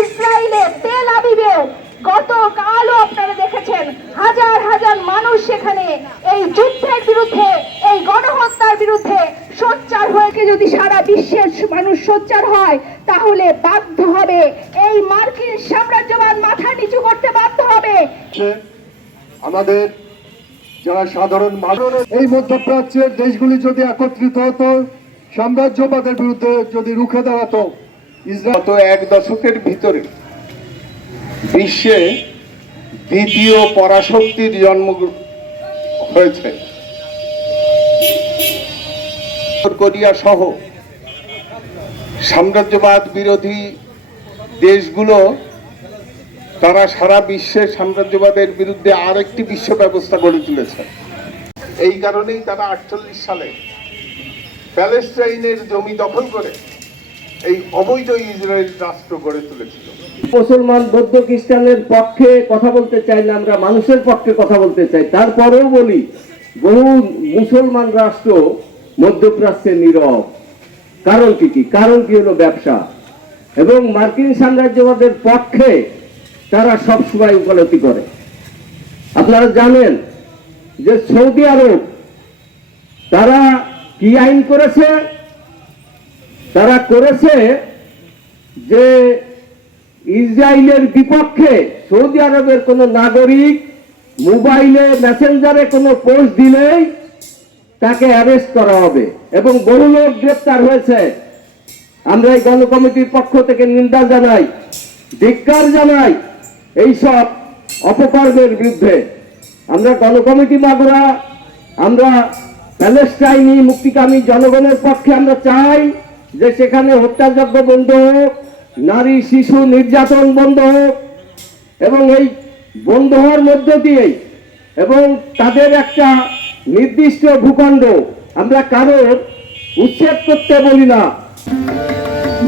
ইসরায়েলে তেল আবিবে গতকালও আপনারা দেখেছেন হাজার হাজার মানুষ সেখানে এই যুদ্ধের বিরুদ্ধে, এই গণহত্যার বিরুদ্ধে সোচ্চার হয়েছে। যদি সারা বিশ্বের মানুষ সোচ্চার হয় তাহলে বাধ্য হবে এই মার্কিন সাম্রাজ্যবাদ মাথা নিচু করতে বাধ্য হবে। আমাদের যারা সাধারণ মানুষ এই মধ্যপ্রাচ্যের দেশগুলি যদি একত্রিত হতো, সাম্রাজ্যবাদের বিরুদ্ধে যদি রুখে দাঁড়াতো, গত এক দশকের ভিতরে বিশ্বে দ্বিতীয় পরাশক্তির জন্ম হয়েছে। কোরিয়া সহ সাম্রাজ্যবাদ বিরোধী দেশগুলো তারা সারা বিশ্বের সাম্রাজ্যবাদের বিরুদ্ধে আরেকটি বিশ্ব ব্যবস্থা গড়ে তুলেছে। এই কারণেই তারা 48 সালে প্যালেস্টাইনের জমি দখল করে এই অবৈধ ইসরায়েল রাষ্ট্র গড়ে তুলেছিল। মুসলমান বৌদ্ধ খ্রিস্টানের পক্ষে কথা বলতে চাই না, আমরা মানুষের পক্ষে কথা বলতে চাই। তারপরেও বলি, বহু মুসলমান রাষ্ট্র মধ্যপ্রাচ্যে নীরব। কারণ কি? কারণ কি হলো ব্যবসা। এবং মার্কিন সাম্রাজ্যবাদের পক্ষে তারা সবসময় উপলব্ধি করে। আপনারা জানেন যে সৌদি আরব তারা কি আইন করেছে? তারা করেছে যে ইসরায়েলের বিপক্ষে সৌদি আরবের কোন নাগরিক মোবাইলে মেসেঞ্জারে কোনো পোস্ট দিলেই তাকে অ্যারেস্ট করা হবে, এবং বহু লোক গ্রেপ্তার হয়েছে। আমরা এই গণকমিটির পক্ষ থেকে নিন্দা জানাই, ধিক্কার জানাই এইসব অপকর্মের বিরুদ্ধে। আমরা গণকমিটি মাগুরা, আমরা প্যালেস্টাইনি মুক্তিকামী জনগণের পক্ষে আমরা চাই যে সেখানে হত্যাযজ্ঞ বন্ধ হোক, নারী শিশু নির্যাতন বন্ধ হোক, এবং এই বন্ধ হওয়ার মধ্য দিয়েই এবং তাদের একটা নির্দিষ্ট ভূখণ্ড, আমরা কারোর উচ্ছেদ করতে বলি না।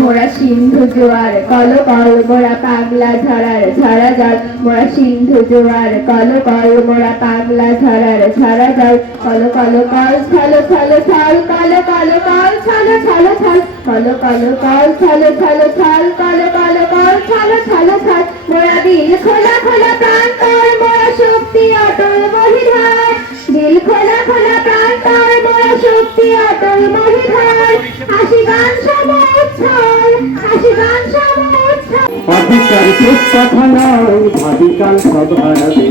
মোরা সিন্ধু জোয়ার কল কল মোরা পাগলা ঝরার ঝরা জল, মোরা সিন্ধু জোয়ার কল কল মোরা পাগলা ঝরার ঝরা জল, কল কল কল ছল ছল ছল, কল কল কল ছল ছল ছল, কল কল কল ছল ছল ছল, কল কল কল ছল ছল ছল, মোরা দিল খোলা খোলা প্রাণ তোর, মোরা শক্তি অটল মহিধার, দিল খোলা খোলা প্রাণ তোর, মোরা শক্তি অটল মহিধার, হাসি গান সমুচ্ছল, হাসি গান সমুচ্ছল। অধিকার শেষ কথা নয়, ভাবিকাল সব হারাবে,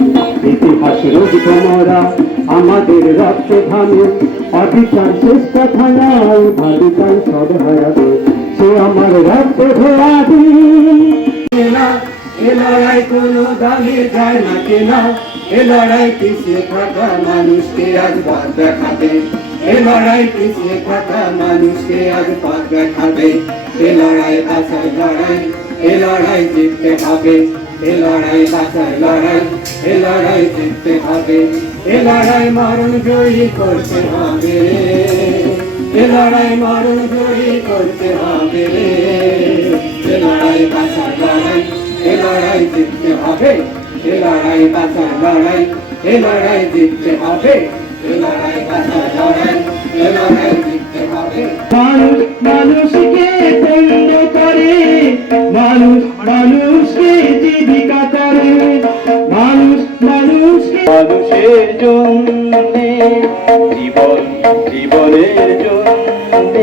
ইতিহাস রোগ তোমরা আমাদের রক্ত ঘামে। অধিকার শেষ কথা নয়, ভাবিকাল সব হারাবে, সে আমার রক্ত ঘোরাবি না। এ লড়াই কোনো দামে যায় না কেনা, এ লড়াই পিছিয়ে থাকা মানুষকে আজ পথ দেখাবে, এ লড়াই পিছিয়ে থাকা মানুষকে আজ পথ দেখাবে। এ লড়াই বাঁচার লড়াই, এ লড়াই জিততে হবে, এ লড়াই বাঁচার লড়াই, এ লড়াই জিততে হবে, এ লড়াই মরণ জয়ী করতে হবে, এ লড়াই মরণ জয়ী করতে হবে, এ লড়াই বাঁচার লড়াই, এ লড়াই জিততে হবে, এ লড়াই বাঁচার লড়াই, এ লড়াই জিততে হবে, এ লড়াই বাঁচার লড়াই, এ লড়াই জিততে হবে। মানুষ মানুষকে পণ্য করে, মানুষ মানুষকে জীবিকা করে, মানুষ মানুষকে মানুষের জন্য জীবন জীবনের জন্য।